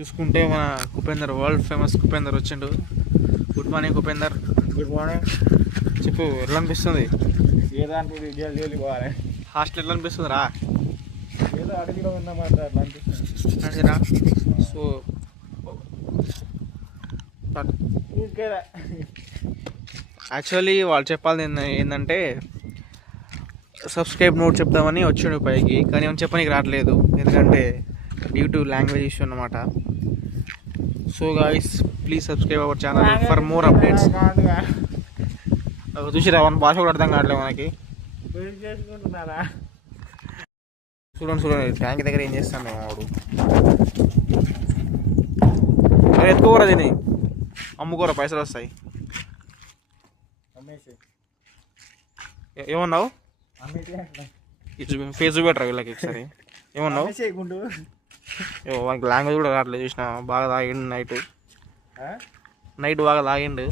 చూసుకుంటే మన కుపేందర్, world famous Kupender వచ్చిండు. Good morning Kupender. Good morning. చెప్పు, ఎట్లా అనిపిస్తుంది? ఏదో అనిపిస్తుంది పోవాలి. హాస్టల్ ఎట్లా అనిపిస్తుంది రా? ఏదో అడిగిలో ఉందన్నమాట అట్లా అనిపిస్తుంది. సో యాక్చువల్లీ వాళ్ళు చెప్పాలి ఏంటంటే సబ్స్క్రైబ్ నోట్ చెప్దామని వచ్చిండు పైకి, కానీ ఏమైనా చెప్పడానికి రావట్లేదు ఎందుకంటే డ్యూ టు లాంగ్వేజ్ ఇష్యూ అన్నమాట. So guys, please subscribe our channel for more updates. చూసిరా, మన భాష కూడా అర్థం కావట్లేదు మనకి. చూడండి ట్యాంక్ దగ్గర ఏం చేస్తాను వాడు. మరి ఎత్తుకోరా, దీన్ని అమ్ముకోరా, పైసలు వస్తాయి. ఏమన్నావు? ఫేస్ చూపెట్టరా వీళ్ళకి ఒకసారి. ఏమన్నావు? వానికి లాంగ్వేజ్ కూడా రావట్లేదు. చూసిన బాగా తాగిండు నైట్ బాగా తాగిండు.